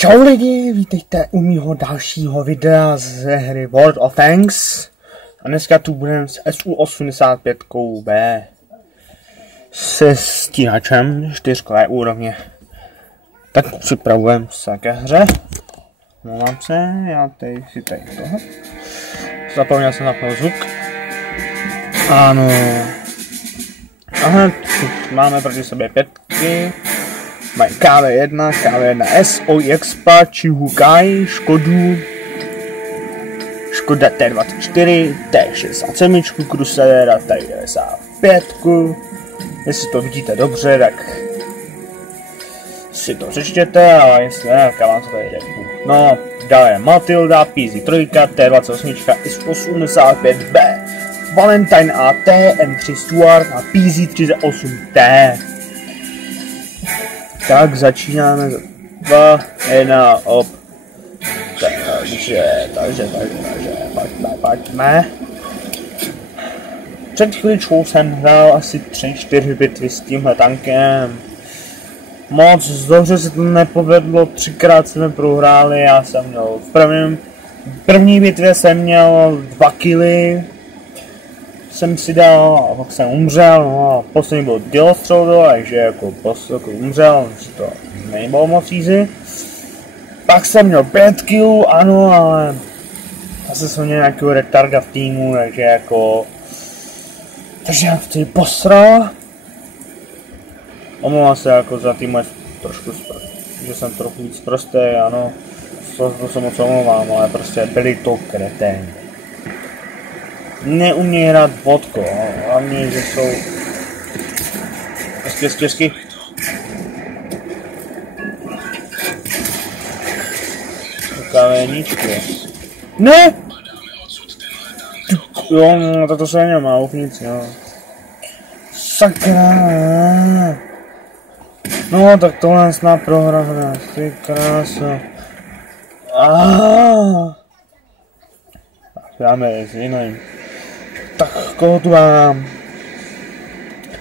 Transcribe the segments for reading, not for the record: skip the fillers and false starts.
Čau lidi, vítejte u mýho dalšího videa z hry World of Tanks. A dneska tu budeme s SU-85B se stíhačem 4 úrovně. Tak připravujeme se ke hře. Mluvám se, já si tady toho. Zapomněl jsem zapnout zvuk. Ano. Aha, máme proti sobě 5. Mají KV1, KV1S, OIXPA, Chihukai, Škodu, Škoda T24, T67, Crusadera T95. Jestli to vidíte dobře, tak si to přečtěte, ale jestli ne, tak já vám to tady řeknu. No, dále Matilda, PZ3, T28, S85B, Valentine AT, M3 Stuart a PZ38T. Tak začínáme 2, 1, op. Takže, pojďme. Před chvíličkou jsem hrál asi 3-4 bitvy s tímhle tankem. Moc dobře se to nepovedlo, 3krát jsme prohráli, já jsem měl v první bitvě jsem měl 2 killy. Jsem si dal a pak jsem umřel, no a poslední byl dělostřel, takže jako umřel, to nebylo moc easy. Pak jsem měl 5 kg, ano, ale zase jsem měl nějakého retarda v týmu, takže jako... Takže já to posral. Omlouvám se jako za tým trošku, že jsem trochu víc prostý, ano. To se moc omlouvám, ale prostě byli to kreténi. Neumějí hrát vodko, hlavně, že jsou stěžky. Kavéníčky. Ne! Jo, no, to se nemá uvnitř, jo. Sakra! No, tak tohle snad prohráme, ty krása. Tak dáme s jiným. Tak, koho tu mám?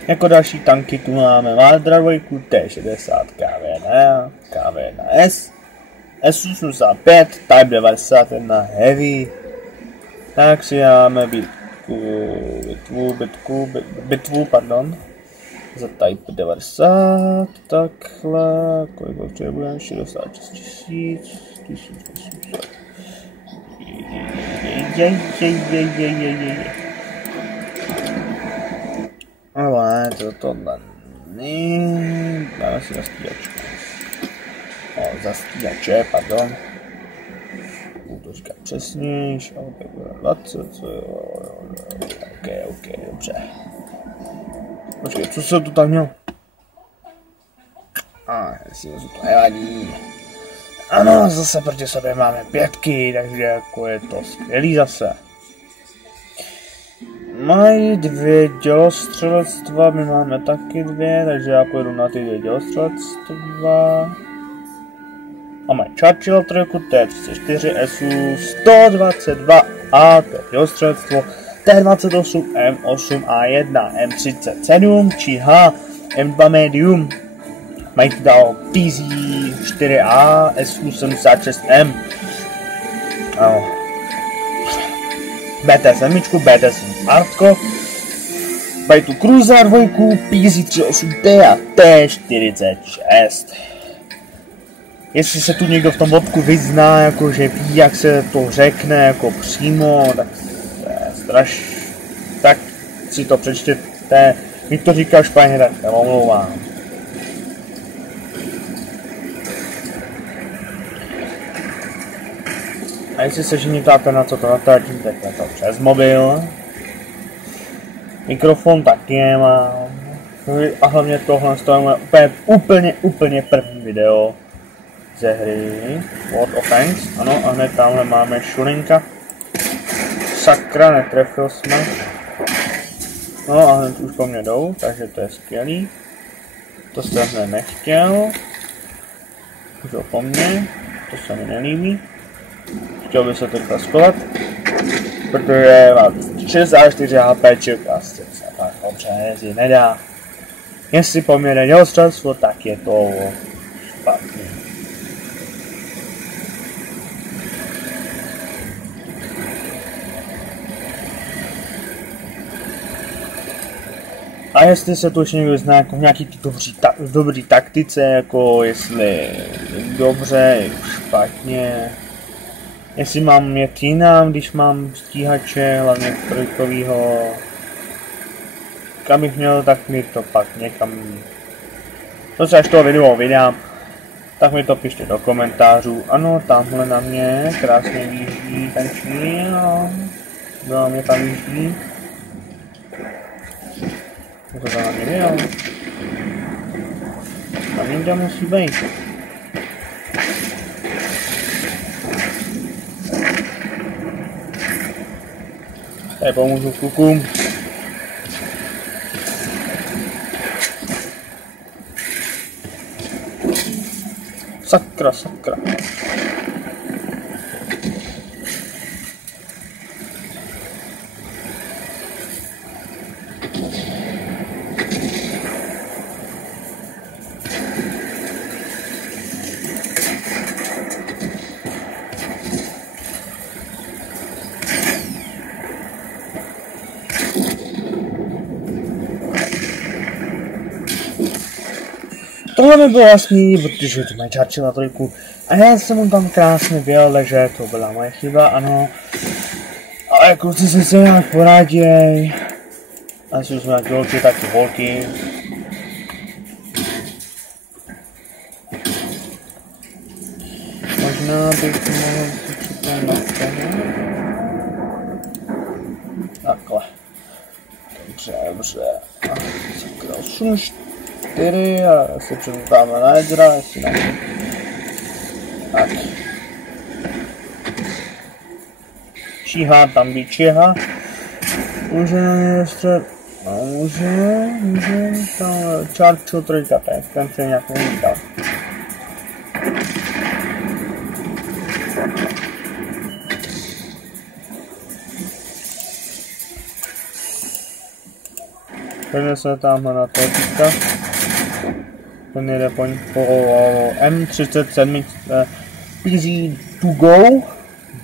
Jako další tanky tu máme Mardra 2, T60, KV1, KV1S, S85, Type 91 Heavy. Tak si dáme bitvu, pardon, za Type 90, takhle, kolik potřebujeme, 66 000, 1800. Ale ne, tohle ne, dáme si zastíhačku. Zastíhače, pardon. Budu to říkat přesnějš, ale tak bude 20, ok, dobře. Počkej, co jsem tu tam měl? Jestli to nevadí. Ano, zase proti sobě máme 5, takže jako je to skvělý zase. Mají 2 dělostřelectva, my máme taky 2, takže já půjdu na ty 2 dělostřelectva. A mají Churchill 3, T34, SU 122 a to je dělostřelectvo, T28, M8 A1, M37, ČH, M2 Medium. Mají tu dál PZ4A, SU76M. Ano. BT7, BT7 Artko. Mají tu Cruiser 2, PZ38T a T46. Jestli se tu někdo v tom vodku vyzná, jakože ví, jak se to řekne, jako přímo, tak tak si to přečtěte. Mi to říkal špatně, tak se omlouvám. A jestli se všichni ptáte, na co to natáčím, tak je to přes mobil. Mikrofon taky nemám. A hlavně tohle je úplně první video ze hry World of Tanks. Ano, a hned tamhle máme šulinka. Sakra, netrefil jsme. No a hned už po mně jdou, takže to je skvělý. To jsem hned nechtěl. Už ho po mně, to se mi nelíbí. Chtěl bych se teďka schovat, protože mám 64 HPček a se tak dobře jezdit nedá. Jestli po mně nedělostřelstvo, tak je to špatný. A jestli se to ještě někdo zná jako nějaký ty dobrý taktice, jako jestli dobře, špatně, jestli mám jet jinam, když mám stíhače, hlavně trojkovýho, kam bych měl, tak mi to pak někam, to se až toho videa vydám, tak mi to pište do komentářů. Ano, tamhle na mě krásně výjíždí ten čín, no, na mě tam výjíždí. To tam na mě vyjel. Tam někde musí být. Tady pomůžu klukům. Sakra, sakra. Tohle by bylo jasný, protože to mají čarčil na trojku a já jsem mu tam krásně vyjel, takže to byla moje chyba, ano. Ale kluci se nějak poraděj. A jsou nějaké holky, taky holky. Možná bych mohl připravit na toho. Takhle. Dobře, dobře. A sakra, 8-4 a se předáme na jedra, jestli ne. Tak. Číhá, tam být číhá. Může na něj střed. No, může tam Churchill trojka, ten se nějak nevítá. Pojďme se tamhle na to týka. Ten jede po M37 easy to go.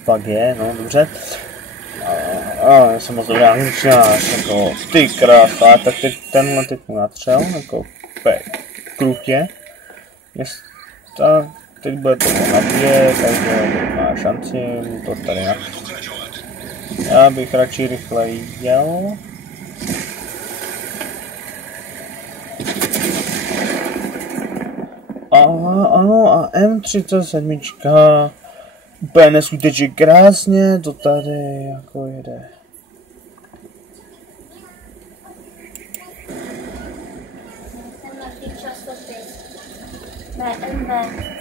Pak je, no dobře. Já jsem moc dobrá angličtinář, jako ty krása, tak tenhle teď mu natřel, jako krutě. Teď bude to na 2, takže má šanci to tady natřel. Já bych radši rychle jel. Ano, a M37 úplně neskutečně krásně, to tady jako jede. BMW.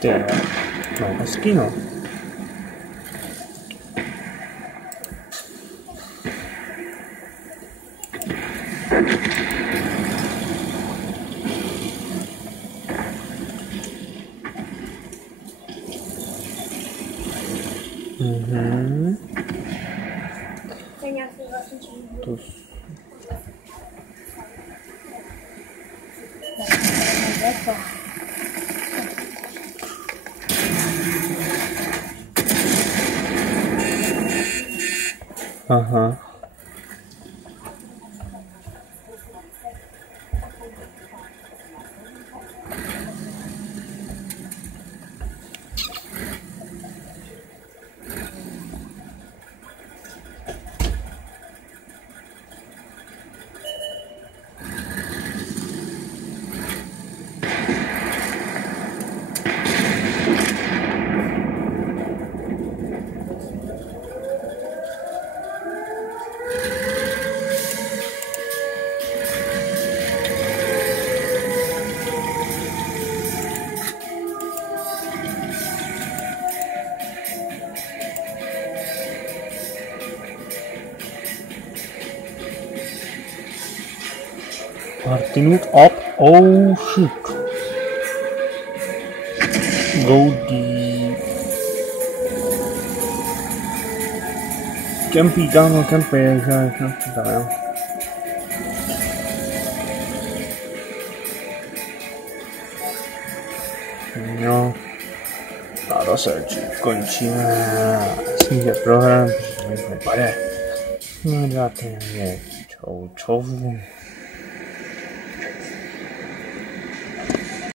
Ty, no hezký no. To aha. Martinut up. Oh shit. Go deep. Kempí, kámo, kempí, že jo. No. A zase končíme. Myslím, že prohrám, protože mi pade. No dáte mě čau.